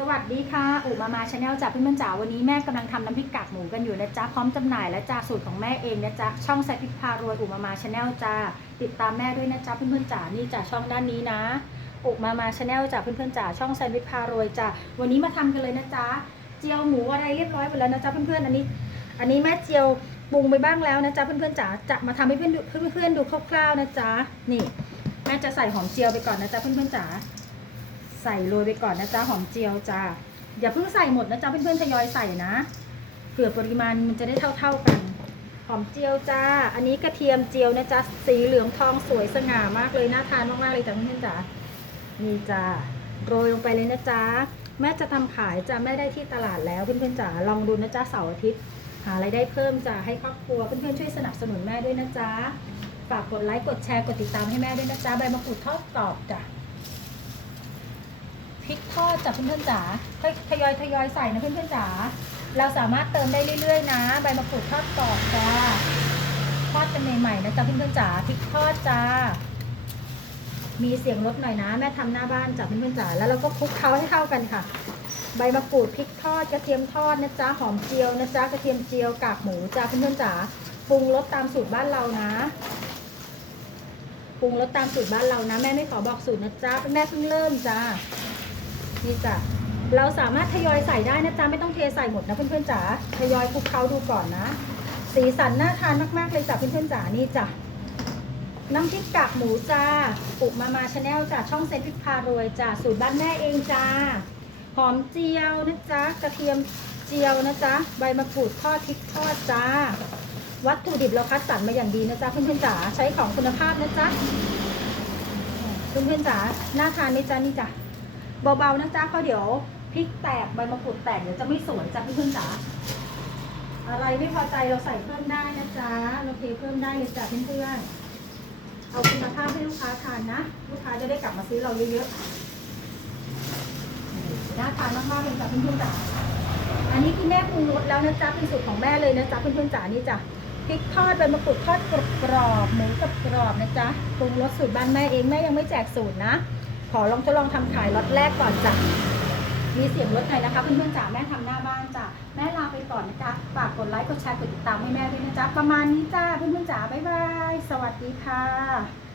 สวัสดีค่ะอุมามาชาแนลจากเพื่อนๆจ๋าวันนี้แม่กำลังทำน้ำพริกกากหมูกันอยู่นะจ๊ะพร้อมจำหน่ายและจากสูตรของแม่เองนะจ๊ะช่องแซคพิพารวยอุมามาชาแนลจ้าติดตามแม่ด้วยนะจ๊ะเพื่อนๆจ๋านี่จากช่องด้านนี้นะอุมามาชาแนลจากเพื่อนๆจ๋าช่องแซคพิพารวยจ้าวันนี้มาทำกันเลยนะจ๊ะเจียวหมูอะไรเรียบร้อยหมดแล้วนะจ๊ะเพื่อนๆอันนี้ อันนี้แม่เจียวปรุงไปบ้างแล้วนะจ๊ะเพื่อนๆจ๋าจะมาทำให้เพื่อนๆเพื่อนๆดูคร่าวๆนะจ๊ะนี่ แม่จะใส่หอมเจียวไปก่อนนะจ๊ะเพื่อนๆจ๋า ใส่โรยไปก่อนนะจ๊ะหอมเจียวจ้าอย่าเพิ่งใส่หมดนะจ๊ะเพื่อนๆทยอยใส่นะเผื่อปริมาณมันจะได้เท่าๆกัน หอมเจียวจ้า อันนี้กระเทียมเจียวนะจ๊ะสีเหลืองทองสวยสง่ามากเลยน่าทานมากๆเลยจ้ะเพื่อนๆจ๋านี่จ้าโรยลงไปเลยนะจ๊ะแม่จะทำขายจะแม่ได้ที่ตลาดแล้วเพื่อนๆจ๋าลองดูนะจ๊ะเสาร์อาทิตย์หารายได้เพิ่มจะให้ครอบครัวเพื่อนๆช่วยสนับสนุนแม่ด้วยนะจ๊ะฝากกดไลค์กดแชร์กดติดตามให้แม่ด้วยนะจ๊ะใบมะกรูดทอดกรอบจ้ะ พริกทอดจากเพื่อนๆจ๋าทยอยทยอยใส่นะเพื่อนๆจ๋าเราสามารถเติมได้เรื่อยๆ นะ ใบมะกรูดทอดกรอบจ้าทอดเป็นใหม่ๆนะจ๊ะเพื่อนๆจ๋าพริกทอดจ้า มีเสียงรถหน่อยนะ แม่ทำหน้าบ้านจ้ะเพื่อนๆจ๋าแล้วเราก็คลุกเคล้าให้เข้ากันค่ะ ใบมะกรูดพริกทอดกระเทียมทอดนะจ๊ะหอมเจียวนะจ๊ะกระเทียมเจียวกากหมูจ้าเพื่อนๆจ๋าปรุงรสตามสูตรบ้านเรานะปรุงรสตามสูตรบ้านเรานะ แม่ไม่ขอบอกสูตรนะจ๊ะแม่เพิ่งเริ่มจ้า นี่จ้ะเราสามารถทยอยใส่ได้นะจ๊ะไม่ต้องเทใส่หมดนะเพื่อนๆจ๋าทยอยคลุกเคล้าดูก่อนนะ สีสันน่าทานมากๆเลยจ้ะเพื่อนๆจ๋านี่จ้ะน้ำพริกกากหมูจ้าปลูกมามาชาแนลจ้ะช่องเซนพิกพารวยจ้ะสูตรบ้านแม่เองจ้าหอมเจียวนะจ๊ะกระเทียมเจียวนะจ๊ะใบมะกรูดทอดพริกทอดจ้า วัตถุดิบเราคัดสรรมาอย่างดีนะจ๊ะเพื่อนๆจ๋าใช้ของคุณภาพนะจ๊ะเพื่อนๆจ๋าน่าทานไหมจ๊ะนี่จ้ะ เบาๆนะจ๊ะเพราะเดี๋ยวพริกแตกใบมะกรูดแตกเดี๋ยวจะไม่สวยจ้ะเพื่อนๆจ๋าอะไรไม่พอใจเราใส่เพิ่มได้นะจ๊ะเราเทเพิ่มได้เลยจ้ะเพื่อนๆเอาคุณภาพให้ลูกค้าทานนะ ลูกค้าจะได้กลับมาซื้อเราเยอะๆน่าทานมากๆเลยจ้ะเพื่อนๆจ๋าอันนี้คือแม่ปรุงรสแล้วนะจ๊ะเป็นสูตรของแม่เลยนะจ๊ะเพื่อนๆจ๋านี่จ้ะพริกทอดใบมะกรูดทอดกรอบหมูกรอบนะจ๊ะปรุงรสสูตรบ้านแม่เองแม่ยังไม่แจกสูตรนะ ขอลองทดลองทำขายล็อตแรกก่อนจ้ะมีเสียงรถหน่อยนะคะเพื่อนๆจ๋าแม่ทำหน้าบ้านจ้ะแม่ลาไปก่อนนะจ๊ะฝากกดไลค์กดแชร์กดติดตามให้แม่ด้วยนะจ๊ะประมาณนี้จ้าเพื่อนๆจ๋าบ๊ายบายสวัสดีค่ะ